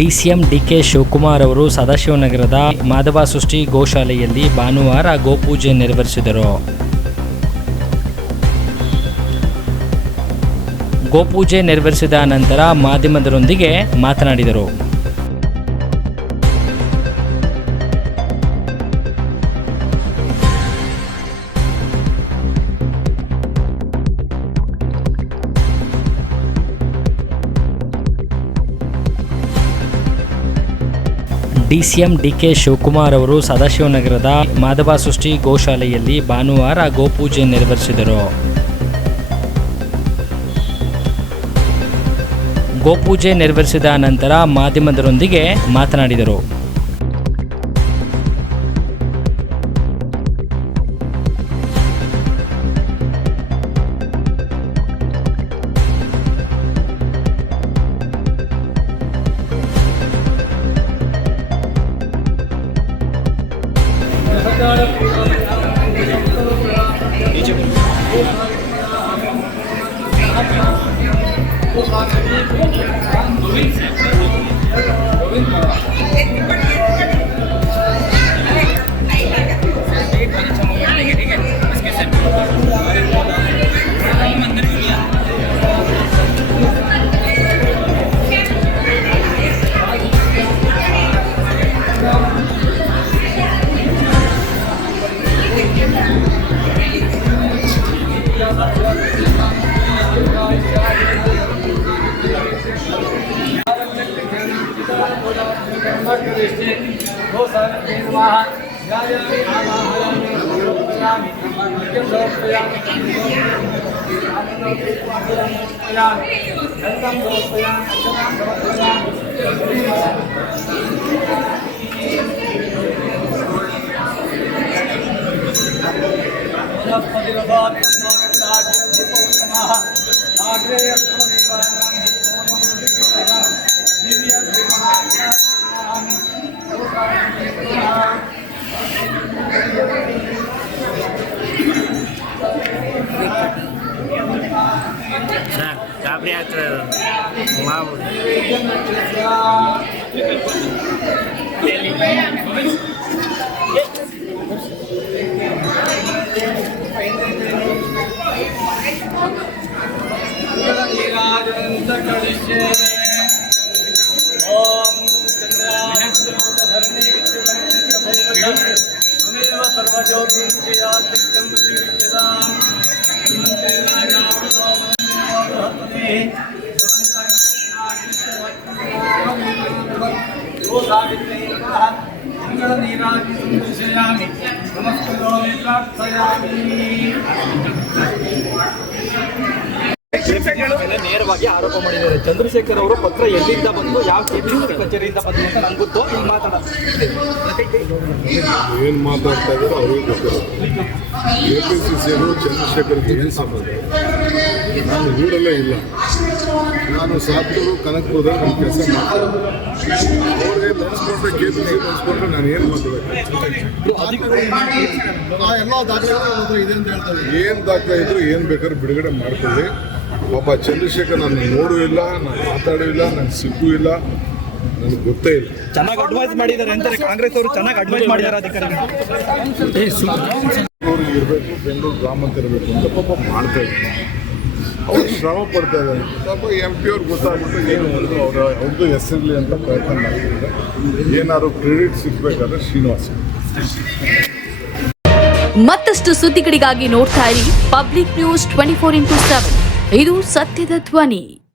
DCM DK Shivakumar ಅವರು ಸದಾಶಿವನಗರದ ಮಾಧವ ಸೃಷ್ಟಿ ಗೋಶಾಲೆಯಲ್ಲಿ ಭಾನುವಾರ ಗೋಪೂಜೆ ನೆರವೇರಿಸಿದರು. ಗೋಪೂಜೆ ನೆರವೇರಿಸಿದ ನಂತರ ಮಾಧ್ಯಮದವರೊಂದಿಗೆ ಮಾತನಾಡಿದರು. ಡಿಸಿಎಂ ಡಿಕೆ ಶಿವಕುಮಾರ್ ಅವರು ಸದಾಶಿವನಗರದ ಮಾಧವ ಸೃಷ್ಟಿ ಗೋಶಾಲೆಯಲ್ಲಿ ಭಾನುವಾರ ಗೋಪೂಜೆ ನೆರವೇರಿಸಿದರು. ಗೋಪೂಜೆ ನೆರವೇರಿಸಿದ ನಂತರ ಮಾಧ್ಯಮದವರೊಂದಿಗೆ ಮಾತನಾಡಿದರು. ನೇರವಾಗಿ ಆರೋಪ ಮಾಡಿದ್ದಾರೆ. ಚಂದ್ರಶೇಖರ್ ಅವರು ಪತ್ರ ಎಲ್ಲಿಂದ ಬಂದು ಯಾವ ಕಚೇರಿಯಿಂದ ಬಂದು ಅಂತ ನಂಗೆ ಗೊತ್ತು. ಈಗ ಏನು ಮಾತಾಡ್ತಾ ಇದ್ದಾರೆ ಅವ್ರಿಗೆ ಗೊತ್ತಿಲ್ಲ. KPCC ಚಂದ್ರಶೇಖರ್ ಏನು ಸಂಬಂಧ? ನಾನು ಊರಲ್ಲೇ ಇಲ್ಲ. ನಾನು ಸಾತೂರು ಕನಕಪುರದಲ್ಲಿ ನನ್ನ ಕೆಲಸ ಮಾಡ್ತೀನಿ. ಅವ್ರಿಗೆ ನೆನೆಸ್ಕೊಂಡ್ರೆ KPCC ನೆನೆಸ್ಕೊಂಡ್ರೆ ನಾನು ಏನು ಮಾಡಬೇಕು? ಎಲ್ಲ ದಾಖಲೆ ಇದೆ ಅಂತ ಹೇಳ್ತಾರೆ. ಏನು ದಾಖಲೆ ಇದ್ರು ಏನು ಬೇಕಾದ್ರೂ ಬಿಡುಗಡೆ ಮಾಡ್ಕೊಳ್ಳಿ. ಪಾಪ ಚಂದ್ರಶೇಖರ್ ನಾನು ನೋಡೂ ಇಲ್ಲ, ನಾನು ಮಾತಾಡೂ ಇಲ್ಲ, ನಾನು ಸಿಕ್ಕೂ ಇಲ್ಲ, ನನಗೆ ಗೊತ್ತೇ ಇಲ್ಲ. ಚೆನ್ನಾಗಿ ಅಡ್ವೈಸ್ ಮಾಡಿದ್ದಾರೆ ಅಂತಾರೆ ಕಾಂಗ್ರೆಸ್ ಅವರು. ಚೆನ್ನಾಗಿ ಅಡ್ವೈಸ್ ಮಾಡಿದ್ದಾರೆ ಅಧಿಕಾರಿಗಳು. ಬೆಂಗಳೂರಿಗೆ ಇರಬೇಕು, ಬೆಂಗಳೂರು ಗ್ರಾಮಾಂತರ ಇರಬೇಕು ಅಂತ ಪಾಪ ಮಾಡ್ತಾ ಇದ್ದಾರೆ. ಅವ್ರು ಶ್ರಮ ಪಡ್ತಾ ಇದ್ದಾರೆ. ಪಾಪ MP ಅವ್ರು ಗೊತ್ತಾಗ್ಬಿಟ್ಟು ಏನು ಒಂದು ಅವ್ರದ್ದು ಹೆಸರಿರಲಿ ಅಂತ ಪ್ರಯತ್ನ ಮಾಡ್ತಿದ್ದಾರೆ. ಏನಾದ್ರು ಕ್ರೆಡಿಟ್ ಸಿಗ್ಬೇಕಾದ್ರೆ ಶ್ರೀನಿವಾಸ. ಮತ್ತಷ್ಟು ಸುದ್ದಿಗಳಿಗಾಗಿ ನೋಡ್ತಾ ಇರಿ ಪಬ್ಲಿಕ್ ನ್ಯೂಸ್ 24x7. ಇದು ಸತ್ಯದ ಧ್ವನಿ.